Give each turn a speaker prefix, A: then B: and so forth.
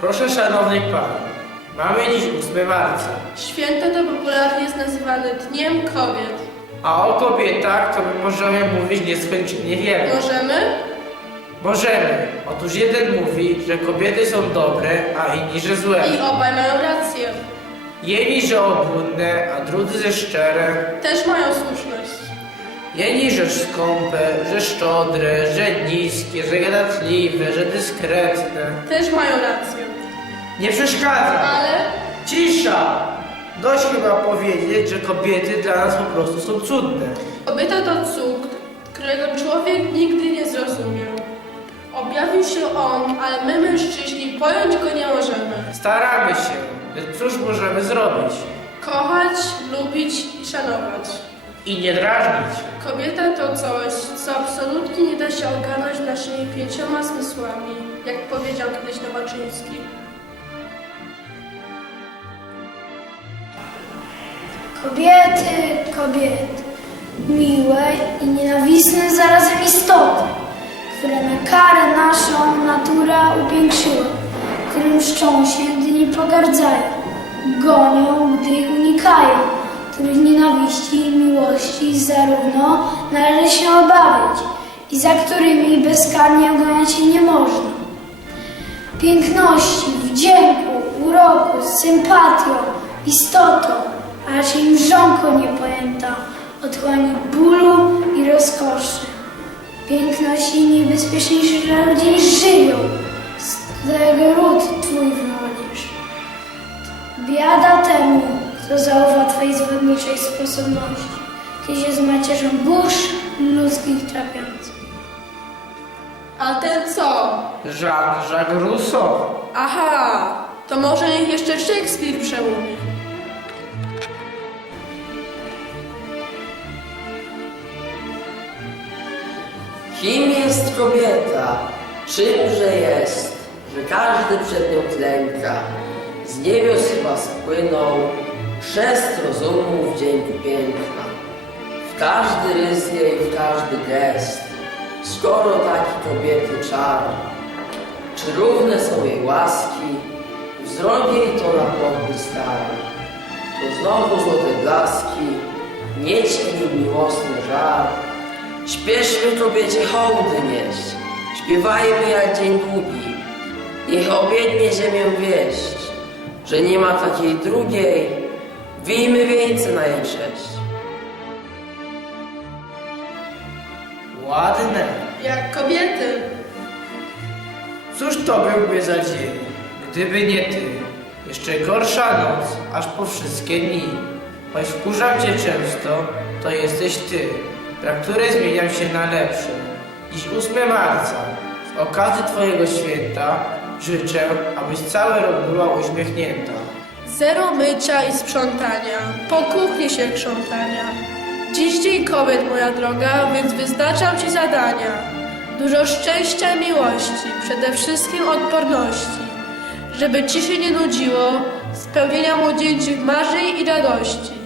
A: Proszę szanowny pan, mamy dziś 8 marca,
B: Święto to popularnie jest nazywane Dniem Kobiet.
A: a o kobietach to my możemy mówić nieskończenie wiele.
B: Możemy?
A: Możemy. Otóż jeden mówi, że kobiety są dobre, a inni, że złe.
B: I obaj mają rację.
A: Jedni, że obłudne, a drudzy, że szczere.
B: Też mają słuszność.
A: Jedni, że skąpe, że szczodre, że niskie, że gadatliwe, że dyskretne.
B: Też mają rację.
A: Nie przeszkadza.
B: Ale
A: Cisza! Dość chyba powiedzieć, że kobiety dla nas po prostu są cudne.
B: kobieta to cud, którego człowiek nigdy nie zrozumiał. Objawił się on, ale my mężczyźni pojąć go nie możemy.
A: Staramy się, cóż możemy zrobić?
B: Kochać, lubić i szanować.
A: I nie drażnić.
B: Kobieta to coś, co absolutnie nie da się ogarnąć naszymi pięcioma zmysłami, jak powiedział kiedyś Nowaczyński.
C: Kobiety, kobiety, miłe i nienawistne zarazem istoty, które na karę naszą natura upiększyła, którym się, gdy nie pogardzają, gonią, gdy ich unikają, których nienawiści i miłości zarówno należy się obawiać i za którymi bezkarnie oganiać się nie można. Piękności, wdzięku, uroku, sympatią, istotą, a raczej mrzonką niepojęta, otchłani bólu i rozkoszy. Piękności niebezpieczniejsze dla ludzi żyją, z którego ród Twój wychodzisz. Biada temu, kto zaufa Twojej zwodniczej sposobności, kiedy się z macierzą burz ludzkich trapiących.
B: A ten co?
A: Jean-Jacques Rousseau.
B: Aha, to może niech jeszcze Szekspir przemówi.
D: Kim jest kobieta? Czymże jest, że każdy przed nią klęka? Z niebios chyba spłynął chrzest rozumu w dzień piękna. W każdy rys jej, w każdy gest, skoro taki kobiety czar. Czy równe są jej łaski, wzrok jej to na pochód stary. To znowu złote blaski, nie cieni miłosny żar. Śpieszmy kobiecie hołdy nieść, śpiewajmy jak dzień długi. Niech obiednie ziemię wieść, że nie ma takiej drugiej. Wijmy wieńce na jej cześć.
A: Ładne.
B: Jak kobiety.
A: Cóż to byłby za dzień, gdyby nie ty. Jeszcze gorsza noc, aż po wszystkie dni. Choć wkurzam cię często, to jesteś ty, dla której zmieniam się na lepsze. Dziś 8 marca, z okazji twojego święta, życzę, abyś cały rok była uśmiechnięta.
B: Zero mycia i sprzątania, po kuchni się krzątania. Dziś dzień kobiet, moja droga, więc wyznaczam ci zadania. Dużo szczęścia i miłości, przede wszystkim odporności. Żeby ci się nie nudziło, spełnienia młodzieńczych marzeń i radości.